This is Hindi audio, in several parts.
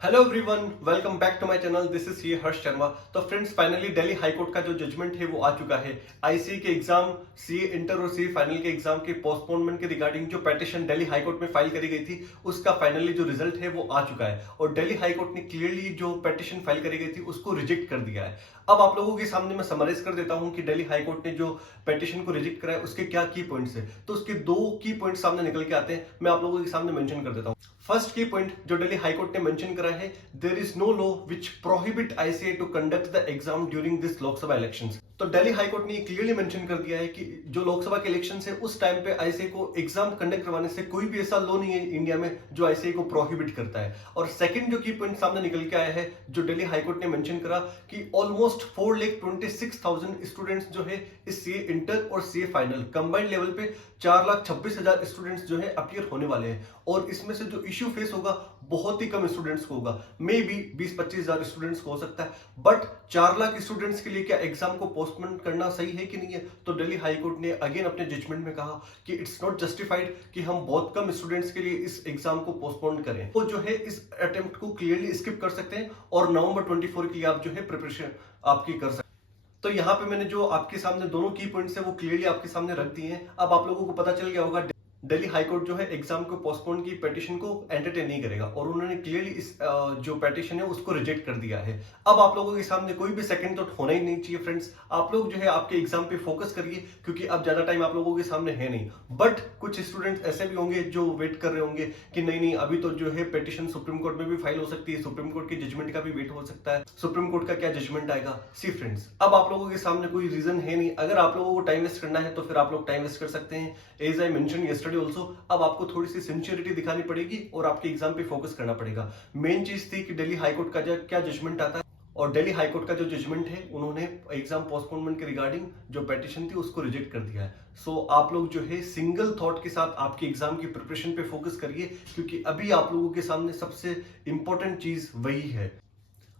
Hello everyone, welcome back to my channel. This is ये हर्ष शर्मा। तो friends, finally Delhi high court का जो जजमेंट है वो आ चुका है। आईसीए के एग्जाम, सीए इंटर और सीए फाइनल के एग्जाम के पोस्टपोनमेंट के रिगार्डिंग जो पिटीशन दिल्ली हाई कोर्ट में फाइल करी गई थी, उसका फाइनली जो रिजल्ट है वो आ चुका है। और दिल्ली हाई कोर्ट ने क्लियरली जो पिटीशन फाइल करी गई थी उसको रिजेक्ट कर दिया है। अब आप लोगों के सामने मैं समराइज कर देता हूं कि दिल्ली हाई कोर्ट ने जो पिटीशन को रिजेक्ट करा है उसके क्या की पॉइंट्स है। तो उसके दो की पॉइंट सामने निकल के आते हैं, मैं आप लोगों के सामने मेंशन कर देता हूं। फर्स्ट की पॉइंट जो दिल्ली हाई कोर्ट ने मेंशन करा है, there is no law which prohibit ICA to conduct the exam during this Lok Sabha elections. तो दिल्ली हाई कोर्ट ने क्लियरली मेंशन कर दिया है कि जो लोकसभा के इलेक्शन है उस टाइम पे आईसीए को एग्जाम कंडक्ट करवाने से कोई भी ऐसा लॉ नहीं है इंडिया में जो आईसीए को प्रोहिबिट करता है। और सेकंड जो की पॉइंट सामने निकल के आया है, जो दिल्ली हाई कोर्ट ने मेंशन करा कि ऑलमोस्ट 4,26,000 स्टूडेंट्स जो है इस सीए इंटर और सीए फाइनल कंबाइंड लेवल पे 4,26,000 स्टूडेंट्स जो है अपीयर होने वाले हैं। और इसमें से जो इश्यू फेस होगा बहुत ही कम स्टूडेंट्स को होगा, मे बी 20-25,000 स्टूडेंट्स को हो सकता है। बट 4 लाख स्टूडेंट्स के लिए क्या एग्जाम को पोस्टपोन करना सही है कि नहीं है? तो दिल्ली हाई कोर्ट ने अगेन अपने जजमेंट में कहा कि इट्स नॉट जस्टिफाइड कि हम बहुत कम स्टूडेंट्स के लिए इस एग्जाम को पोस्टपोन करें। तो जो है इस अटेम्प्ट को क्लियरली स्किप कर सकते हैं और नवंबर 24 के लिए आप जो है प्रिपरेशन आपकी कर सकते हैं। तो यहाँ पे मैंने जो आपके सामने दोनों की पॉइंट्स है वो क्लियरली आपके सामने रख दिए हैं। अब आप लोगों को पता चल गया होगा दिल्ली हाईकोर्ट जो है एग्जाम को पोस्टपोन की पिटीशन को एंटरटेन नहीं करेगा और उन्होंने क्लियरली इस जो पिटीशन है उसको रिजेक्ट कर दिया है। अब आप लोगों के सामने कोई भी सेकंड थॉट होना ही नहीं चाहिए फ्रेंड्स। आप लोग जो है आपके एग्जाम पे फोकस करिए, क्योंकि अब ज्यादा टाइम आप लोगों के सामने है नहीं। बट कुछ स्टूडेंट्स ऐसे भी होंगे जो वेट कर रहे होंगे कि नहीं नहीं, अभी तो जो है पिटीशन सुप्रीम कोर्ट में भी फाइल हो सकती है, सुप्रीम कोर्ट के जजमेंट का भी वेट हो सकता है, सुप्रीम कोर्ट का क्या जजमेंट आएगा। सी फ्रेंड्स, अब आप लोगों के सामने कोई रीजन है नहीं। अगर आप लोगों को टाइम वेस्ट करना है तो फिर आप लोग टाइम वेस्ट कर सकते हैं। As I mention yesterday also, अब आपको थोड़ी सी सिंसियरिटी दिखानी पड़ेगी और आपके एग्जाम पे फोकस करना पड़ेगा। मेन चीज थी कि दिल्ली हाईकोर्ट का क्या जजमेंट आता है, और दिल्ली हाईकोर्ट का जो जजमेंट है उन्होंने एग्जाम पोस्टपोनमेंट के रिगार्डिंग जो पिटीशन थी उसको रिजेक्ट कर दिया है। सो आप लोग जो है सिंगल थॉट के साथ आपके एग्जाम की प्रिपरेशन पे फोकस करिए, क्योंकि अभी आप लोगों के सामने सबसे इंपॉर्टेंट चीज वही है।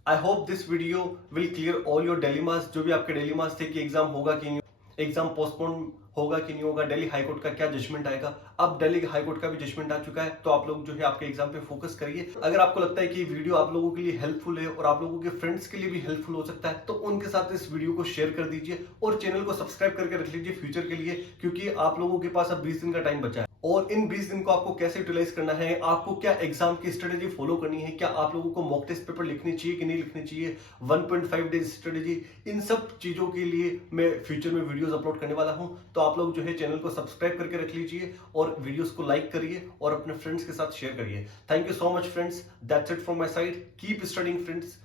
I hope this video will clear all your dilemmas, जो भी आपके डिलेमास थे कि एग्जाम होगा कि नहीं, एग्जाम पोस्टपोन होगा कि नहीं होगा, दिल्ली हाईकोर्ट का क्या जजमेंट आएगा। अब दिल्ली हाईकोर्ट का भी जजमेंट आ चुका है, तो आप लोग जो है आपके एग्जाम पे फोकस करिए। अगर आपको लगता है कि वीडियो आप लोगों के लिए हेल्पफुल है और आप लोगों के फ्रेंड्स के लिए भी हेल्पफुल हो सकता है, तो उनके साथ इस वीडियो को शेयर कर दीजिए और चैनल को सब्सक्राइब करके रख लीजिए फ्यूचर के लिए, क्योंकि आप लोगों के पास अब 20 दिन का टाइम बचा है। और इन 20 दिन को आपको कैसे यूटिलाइज करना है, आपको क्या एग्जाम की स्ट्रेटेजी फॉलो करनी है, क्या आप लोगों को मॉक टेस्ट पेपर लिखनी चाहिए कि नहीं लिखनी चाहिए, 1.5 डेज स्ट्रेटेजी, इन सब चीजों के लिए मैं फ्यूचर में वीडियोस अपलोड करने वाला हूं। तो आप लोग जो है चैनल को सब्सक्राइब करके रख लीजिए और वीडियोस को लाइक करिए और अपने फ्रेंड्स के साथ शेयर करिए। Thank you so much friends, that's it from my side. Keep studying friends.